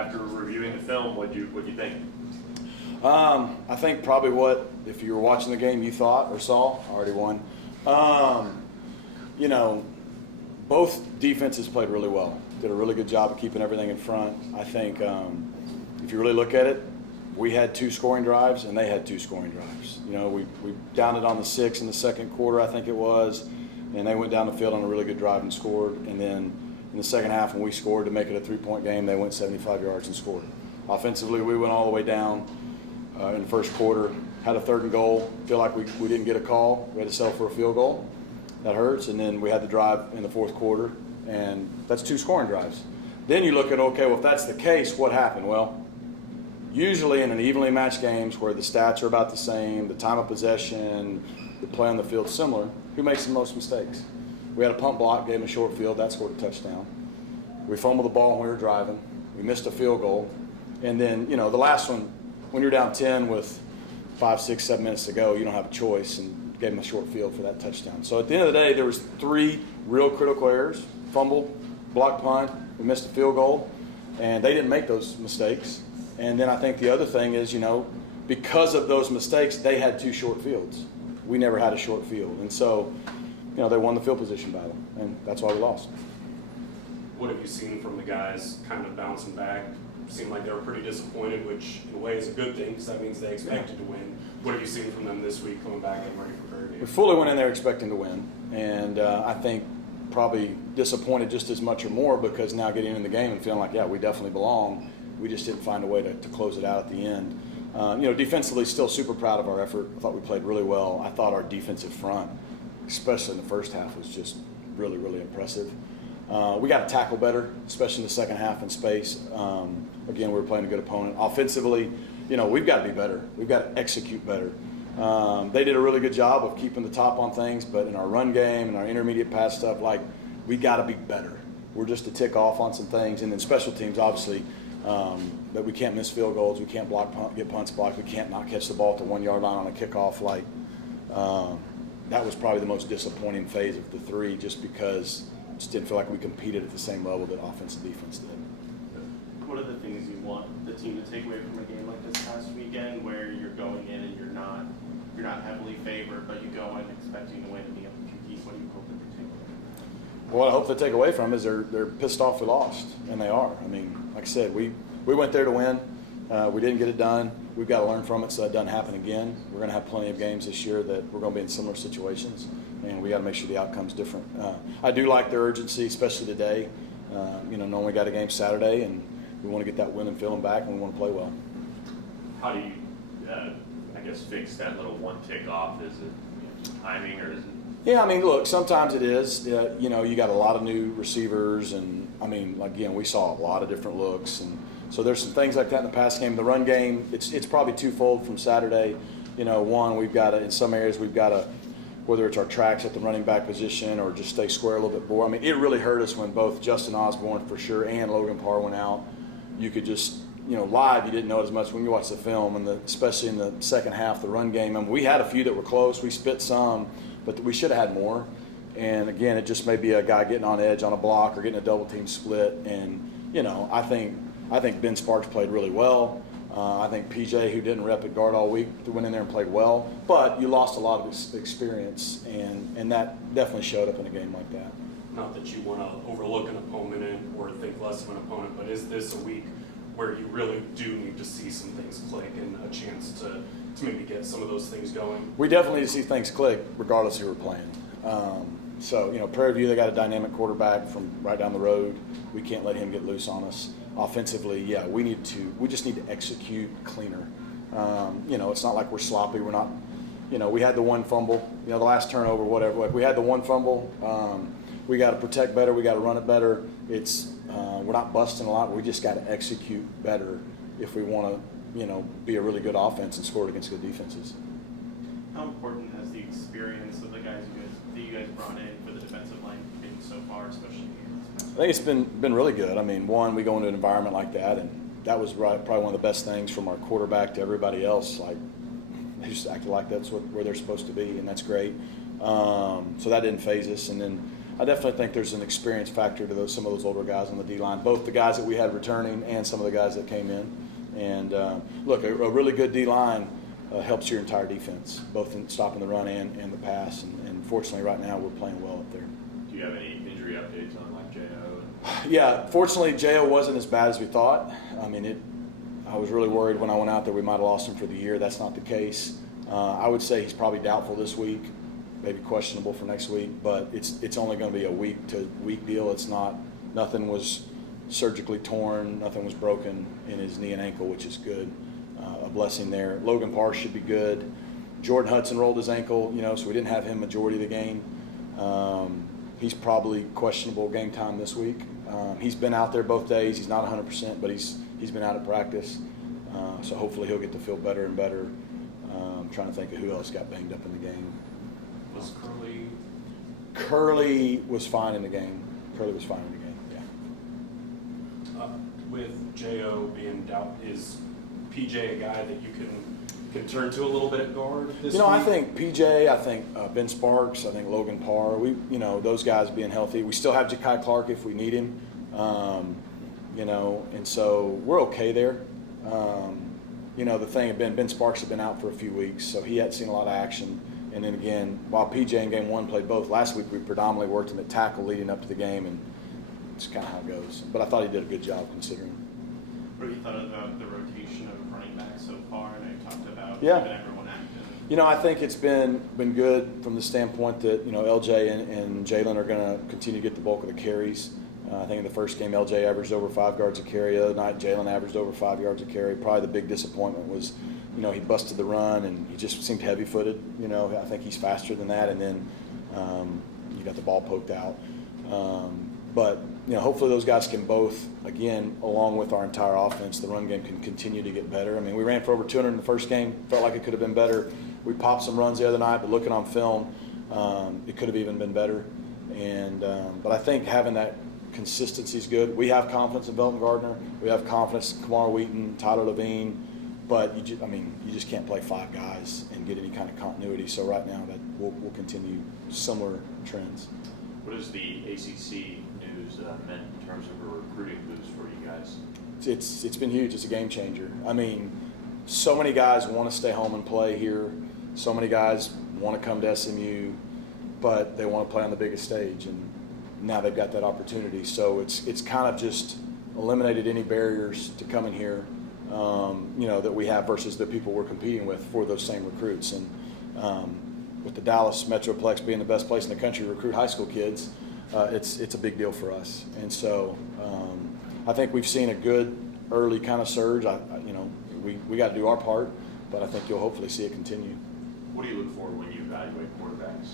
After reviewing the film, what'd you think? I think probably if you were watching the game, you thought or saw, already won. Both defenses played really well. Did a really good job of keeping everything in front. I think if you really look at it, we had 2 scoring drives and they had 2 scoring drives. We downed it on the 6 in the second quarter, I think it was, and they went down the field on a really good drive and scored. And then in the second half, when we scored to make it a 3-point game, they went 75 yards and scored. Offensively, we went all the way down in the first quarter, had a 3rd and goal, feel like we didn't get a call. We had to settle for a field goal. That hurts. And then we had the drive in the 4th quarter, and that's 2 scoring drives. Then you look at, okay, well, if that's the case, what happened? Well, usually in an evenly matched games where the stats are about the same, the time of possession, the play on the field similar, who makes the most mistakes? We had a punt block, gave them a short field, that scored a touchdown. We fumbled the ball when we were driving. We missed a field goal. And then, the last one, when you're down 10 with 5, 6, 7 minutes to go, you don't have a choice, and gave them a short field for that touchdown. So at the end of the day, there was 3 real critical errors: fumble, block punt, we missed a field goal, and they didn't make those mistakes. And then I think the other thing is, because of those mistakes, they had 2 short fields. We never had a short field. And so, they won the field position battle, and that's why we lost. What have you seen from the guys kind of bouncing back? Seemed like they were pretty disappointed, which in a way is a good thing because that means they expected to win. What have you seen from them this week coming back and ready for Prairie View? We fully went in there expecting to win, and I think probably disappointed just as much or more because now getting in the game and feeling like, yeah, we definitely belong. We just didn't find a way to close it out at the end. Defensively, still super proud of our effort. I thought we played really well. I thought our defensive front, especially in the first half, was just really, really impressive. We got to tackle better, especially in the second half in space. Again, we were playing a good opponent. Offensively, we've got to be better. We've got to execute better. They did a really good job of keeping the top on things, but in our run game and our intermediate pass stuff, we got to be better. We're just a tick off on some things. And then special teams, obviously, that we can't miss field goals. We can't get punts blocked. We can't not catch the ball at the 1 yard line on a kickoff. That was probably the most disappointing phase of the 3 just because just didn't feel like we competed at the same level that offense and defense did. What are the things you want the team to take away from a game like this past weekend, where you're going in and you're not heavily favored, but you go in expecting to win and be able to compete? What do you hope that they take away? What I hope they take away from is they're pissed off we lost, and they are. I mean, like I said, we went there to win. We didn't get it done. We've got to learn from it so that doesn't happen again. We're going to have plenty of games this year that we're going to be in similar situations, and we got to make sure the outcome's different. I do like their urgency, especially today. Knowing we got a game Saturday, and we want to get that win and feeling back, and we want to play well. How do you, fix that little one tick off? Is it timing or is it? Yeah, look, sometimes it is. You got a lot of new receivers, and again, we saw a lot of different looks, and so there's some things like that in the pass game. The run game, it's probably twofold from Saturday. One, in some areas we've got to, whether it's our tracks at the running back position or just stay square a little bit more. It really hurt us when both Justin Osborne for sure and Logan Parr went out. You could just, live you didn't know it as much when you watch the film, and especially in the second half, the run game. We had a few that were close. We spit some, but we should have had more. And again, it just may be a guy getting on edge on a block or getting a double team split. And I think Ben Sparks played really well. I think PJ, who didn't rep at guard all week, went in there and played well. But you lost a lot of experience, and that definitely showed up in a game like that. Not that you want to overlook an opponent or think less of an opponent, but is this a week where you really do need to see some things click and a chance to maybe get some of those things going? We definitely need to see things click regardless of who we're playing. Prairie View, they got a dynamic quarterback from right down the road. We can't let him get loose on us. Offensively, yeah, we just need to execute cleaner. It's not like we're sloppy. We're not, we had the one fumble, the last turnover, whatever. We had the one fumble. We got to protect better. We got to run it better. We're not busting a lot. We just got to execute better if we want to, be a really good offense and score against good defenses. How important has the experience of the guys that you guys brought in for the defensive line been so far, especially? I think it's been really good. One, we go into an environment like that, and that was probably one of the best things from our quarterback to everybody else. They just acted like that's where they're supposed to be, and that's great. So that didn't faze us. And then I definitely think there's an experience factor to some of those older guys on the D-line, both the guys that we had returning and some of the guys that came in. And look, a really good D-line helps your entire defense, both in stopping the run and the pass. And fortunately, right now, we're playing well up there. Do you have any injury updates on like J.O.? Yeah, fortunately, J.O. wasn't as bad as we thought. I mean, I was really worried when I went out there we might have lost him for the year. That's not the case. I would say he's probably doubtful this week, maybe questionable for next week, but it's only going to be a week-to-week deal. It's not, nothing was surgically torn, nothing was broken in his knee and ankle, which is good. A blessing there. Logan Parr should be good. Jordan Hudson rolled his ankle, so we didn't have him majority of the game. He's probably questionable game time this week. He's been out there both days. He's not 100%, but he's been out at practice. So hopefully he'll get to feel better and better. I'm trying to think of who else got banged up in the game. Was Curly? Curly was fine in the game. Yeah. With J.O. being doubt, is PJ a guy that you can turn to a little bit at guard this week? I think PJ, I think Ben Sparks, I think Logan Parr, those guys being healthy. We still have Ja'Kai Clark if we need him, and so we're okay there. The thing, Ben Sparks had been out for a few weeks, so he hadn't seen a lot of action. And then again, while PJ in game one played both, last week we predominantly worked him at tackle leading up to the game, and it's kind of how it goes. But I thought he did a good job considering. What have you thought about the rotation of running backs so far? And I talked about Yeah. keeping everyone active. I think it's been good from the standpoint that, LJ and Jalen are going to continue to get the bulk of the carries. I think in the first game, LJ averaged over 5 yards a carry. The other night, Jalen averaged over 5 yards a carry. Probably the big disappointment was, he busted the run and he just seemed heavy-footed. I think he's faster than that. And then you got the ball poked out. But hopefully those guys can both, again, along with our entire offense, the run game can continue to get better. I mean, we ran for over 200 in the first game. Felt like it could have been better. We popped some runs the other night, but looking on film, it could have even been better. And but I think having that consistency is good. We have confidence in Belton Gardner. We have confidence in Kamar Wheaton, Tyler Levine. But you just can't play 5 guys and get any kind of continuity. So right now, that we'll continue similar trends. What has the ACC news meant in terms of a recruiting boost for you guys? It's been huge. It's a game changer. I mean, so many guys want to stay home and play here. So many guys want to come to SMU, but they want to play on the biggest stage, and now they've got that opportunity. So it's kind of just eliminated any barriers to coming here, that we have versus the people we're competing with for those same recruits. And with the Dallas Metroplex being the best place in the country to recruit high school kids, it's a big deal for us. And so I think we've seen a good early kind of surge. We got to do our part, but I think you'll hopefully see it continue. What do you look for when you evaluate quarterbacks?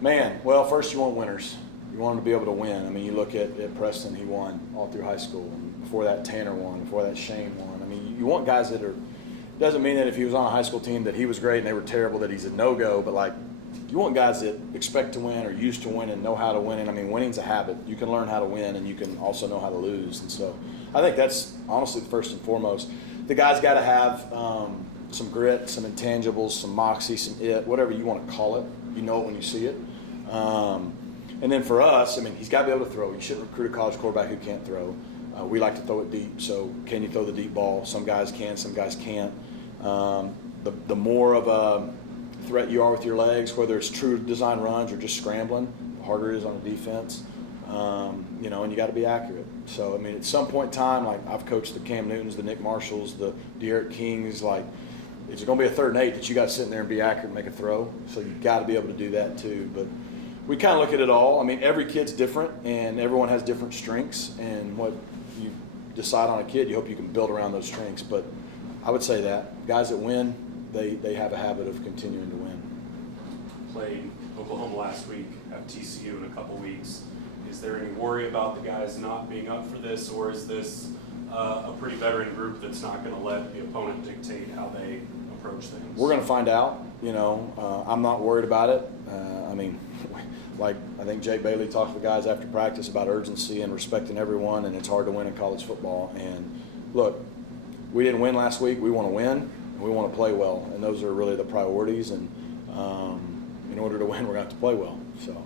Man, well, first you want winners. You want them to be able to win. I mean, you look at Preston, he won all through high school. Before that, Tanner won. Before that, Shane won. I mean, you want guys that are – doesn't mean that if he was on a high school team that he was great and they were terrible, that he's a no-go, but, you want guys that expect to win or used to win and know how to win. And, I mean, winning's a habit. You can learn how to win and you can also know how to lose. And so I think that's honestly the first and foremost. The guys got to have some grit, some intangibles, some moxie, some whatever you want to call it. You know it when you see it. And then for us, I mean, he's got to be able to throw. You shouldn't recruit a college quarterback who can't throw. We like to throw it deep, so can you throw the deep ball? Some guys can, some guys can't. The more of a threat you are with your legs, whether it's true design runs or just scrambling, the harder it is on a defense. And you got to be accurate. So, I mean, at some point in time, I've coached the Cam Newtons, the Nick Marshalls, the De'Aaron Kings, it's going to be a 3rd and 8 that you got to sit in there and be accurate and make a throw. So you got to be able to do that too. But we kind of look at it all. I mean, every kid's different, and everyone has different strengths. And what you decide on a kid, you hope you can build around those strengths. But I would say that guys that win, they have a habit of continuing to win. Played Oklahoma last week, have TCU in a couple weeks. Is there any worry about the guys not being up for this, or is this a pretty veteran group that's not going to let the opponent dictate how they approach things? We're going to find out. I'm not worried about it. I mean, I think Jay Bailey talked to the guys after practice about urgency and respecting everyone, and it's hard to win in college football. And look, we didn't win last week. We want to win, and we want to play well, and those are really the priorities. And in order to win, we're going to have to play well. So.